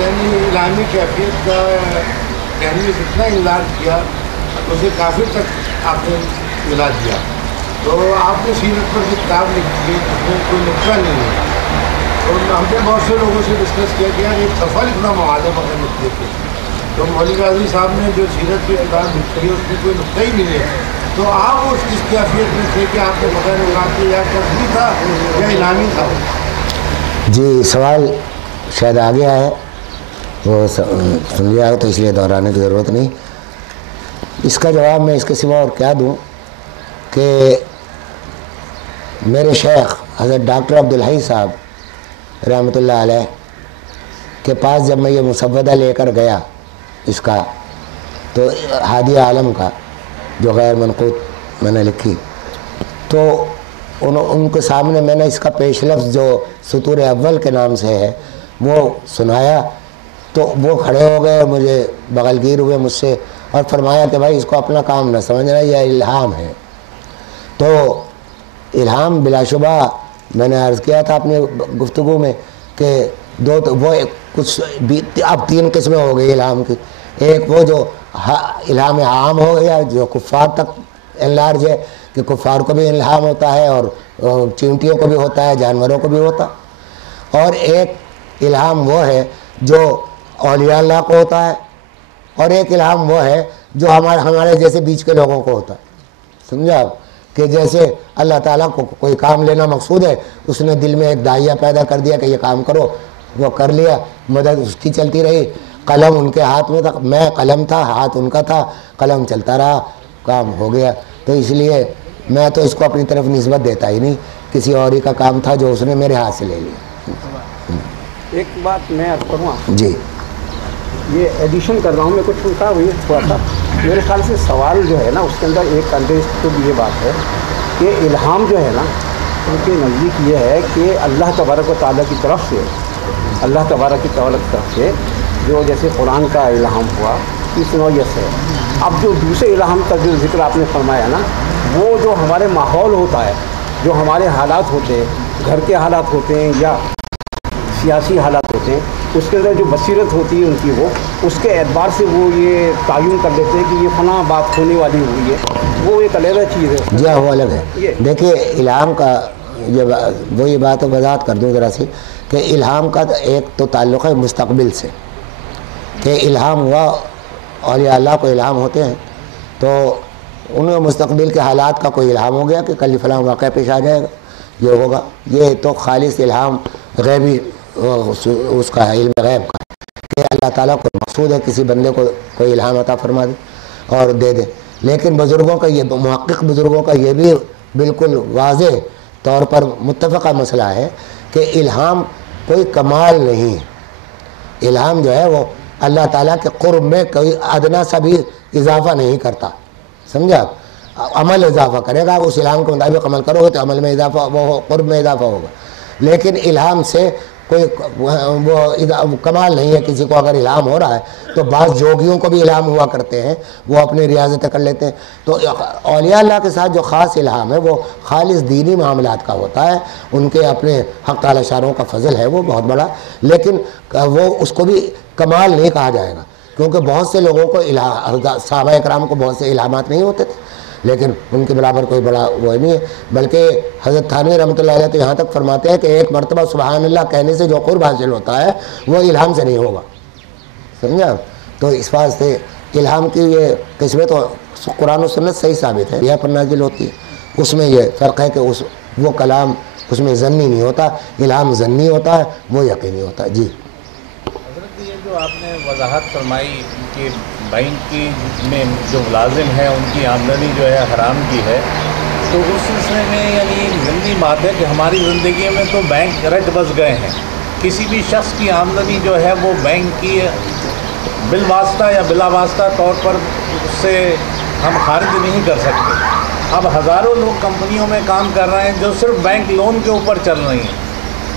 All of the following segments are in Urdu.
یعنی الہامی کیفیت کا کہنے میں کتنا انلار کیا اسے کافی تک آپ نے ملا دیا. تو آپ نے سیرت پر جو کتاب لکھی ہے اس میں کوئی نقطہ نہیں ہے. اور ہم نے بہت سے لوگوں سے ڈسکس کیا کہ یار ایک صفحہ لکھنا مواد ہے مگر لکھتے تھے. تو مولوی غازی صاحب نے جو سیرت کی کتاب لکھی ہے اس میں کوئی نقطہ ہی نہیں ہے. تو آپ اس کس کیفیت میں تھے کہ آپ نے بغیر نقاب کے یا تصویر تھا یا الہامی تھا؟ جی سوال شاید آ گیا ہے، وہ سن لیا ہے تو اس لیے دہرانے کی ضرورت نہیں. اس کا جواب میں اس کے سوا اور کیا دوں کہ میرے شیخ حضرت ڈاکٹر عبدالحی صاحب رحمۃ اللہ علیہ کے پاس جب میں یہ مسودہ لے کر گیا اس کا، تو ہادی عالم کا جو غیر منقوط میں نے لکھی، تو ان کے سامنے میں نے اس کا پیش لفظ جو سطور اول کے نام سے ہے وہ سنایا، تو وہ کھڑے ہو گئے اور مجھے بغل گیر ہوئے مجھ سے اور فرمایا کہ بھائی اس کو اپنا کام نہ سمجھنا، یہ الہام ہے. تو الہام بلا شبہ میں نے عرض کیا تھا اپنی گفتگو میں کہ وہ کچھ اب 3 قسمیں ہو گئی الہام کی. ایک وہ جو الہام عام ہو گیا جو کفار تک انلارج ہے کہ کفار کو بھی الہام ہوتا ہے اور چینٹیوں کو بھی ہوتا ہے، جانوروں کو بھی ہوتا. اور ایک الہام وہ ہے جو اولیاء اللہ کو ہوتا ہے، اور ایک الہام وہ ہے جو ہمارے جیسے بیچ کے لوگوں کو ہوتا ہے. سمجھا آپ؟ کہ جیسے اللہ تعالیٰ کو کوئی کام لینا مقصود ہے، اس نے دل میں ایک داعیہ پیدا کر دیا کہ یہ کام کرو، وہ کر لیا، مدد اس کی چلتی رہی. قلم ان کے ہاتھ میں تھا، میں قلم تھا، ہاتھ ان کا تھا، قلم چلتا رہا، کام ہو گیا. تو اس لیے میں تو اس کو اپنی طرف نسبت دیتا ہی نہیں، کسی اور ہی کا کام تھا جو اس نے میرے ہاتھ سے لے لیا. ایک بات میں عرض کروں جی یہ ایڈیشن کر رہا ہوں، میں کچھ پوچھا وہی تھوڑا سا میرے خیال سے سوال جو ہے نا اس کے اندر ایک انڈرسٹوڈ یہ بات ہے کہ الہام جو ہے نا ان کے نزدیک یہ ہے کہ اللہ تبارک و تعالیٰ کی طرف سے، اللہ تبارک کی طرف سے جو جیسے قرآن کا الہام ہوا اس نوعیت سے. اب جو دوسرے الہام کا جو ذکر آپ نے فرمایا نا وہ جو ہمارے ماحول ہوتا ہے، جو ہمارے حالات ہوتے ہیں، گھر کے حالات ہوتے ہیں یا سیاسی حالات ہوتے ہیں، اس کے اندر جو بصیرت ہوتی ہے ان کی، وہ اس کے اعتبار سے وہ یہ تعین کر لیتے ہیں کہ یہ فلاں بات ہونے والی ہوئی ہے، وہ ایک علیحدہ چیز ہے. جی وہ الگ ہے. دیکھیے الہام کا یہ بات وضاحت کر دوں ذرا سی کہ الہام کا ایک تو تعلق ہے مستقبل سے، کہ الہام ہوا، اولیاء اللہ کو الہام ہوتے ہیں تو انہیں مستقبل کے حالات کا کوئی الہام ہو گیا کہ کل فلاں واقعہ پیش آ جائے گا، یہ ہوگا. یہ تو خالص الہام غیبی اس کا ہے، علم غیب کا، کہ اللہ تعالیٰ کو مقصود ہے کسی بندے کو کوئی الہام عطا فرما دے اور دے دے. لیکن بزرگوں کا یہ محقق بزرگوں کا یہ بھی بالکل واضح طور پر متفقہ مسئلہ ہے کہ الہام کوئی کمال نہیں. الہام جو ہے وہ اللہ تعالیٰ کے قرب میں کوئی ادنا سا بھی اضافہ نہیں کرتا. سمجھا؟ عمل اضافہ کرے گا، اس الہام کے مطابق عمل کرو گے تو عمل میں اضافہ، وہ قرب میں اضافہ ہوگا. لیکن الہام سے کوئی وہ کمال نہیں ہے. کسی کو اگر الہام ہو رہا ہے تو بعض جوگیوں کو بھی الہام ہوا کرتے ہیں، وہ اپنے ریاضتیں کر لیتے ہیں. تو اولیاء اللہ کے ساتھ جو خاص الہام ہے وہ خالص دینی معاملات کا ہوتا ہے، ان کے اپنے حق تعالی شاروں کا فضل ہے وہ بہت بڑا، لیکن وہ اس کو بھی کمال نہیں کہا جائے گا، کیونکہ بہت سے لوگوں کو صحابہ اکرام کو بہت سے الہامات نہیں ہوتے تھے، لیکن ان کے برابر کوئی بڑا وہ نہیں ہے. بلکہ حضرت تھانوی رحمۃ اللہ علیہ تو یہاں تک فرماتے ہیں کہ ایک مرتبہ سبحان اللہ کہنے سے جو قرب حاصل ہوتا ہے وہ الہام سے نہیں ہوگا. سمجھا؟ تو اس واسطے الہام کی یہ قسمیں تو قرآن و سنت صحیح ثابت ہے، یہ پر نازل ہوتی ہے. اس میں یہ فرق ہے کہ وہ کلام اس میں ظنی نہیں ہوتا، الہام ظنی ہوتا ہے، وہ یقینی ہوتا ہے. جی حضرت یہ جو آپ نے وضاحت فرمائی کہ بینک کی میں جو ملازم ہیں ان کی آمدنی جو ہے حرام کی ہے، تو اس سلسلے میں یعنی ضمنی بات ہے کہ ہماری زندگی میں تو بینک رچ بس گئے ہیں. کسی بھی شخص کی آمدنی جو ہے وہ بینک کی بالواسطہ یا بلا واسطہ طور پر اس سے ہم خارج نہیں کر سکتے. اب ہزاروں لوگ کمپنیوں میں کام کر رہے ہیں جو صرف بینک لون کے اوپر چل رہی ہیں.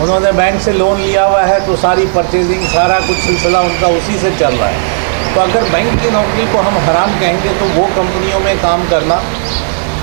انہوں نے بینک سے لون لیا ہوا ہے تو ساری پرچیزنگ سارا کچھ سلسلہ ان کا اسی سے چل رہا ہے. تو اگر بینک کی نوکری کو ہم حرام کہیں گے تو وہ کمپنیوں میں کام کرنا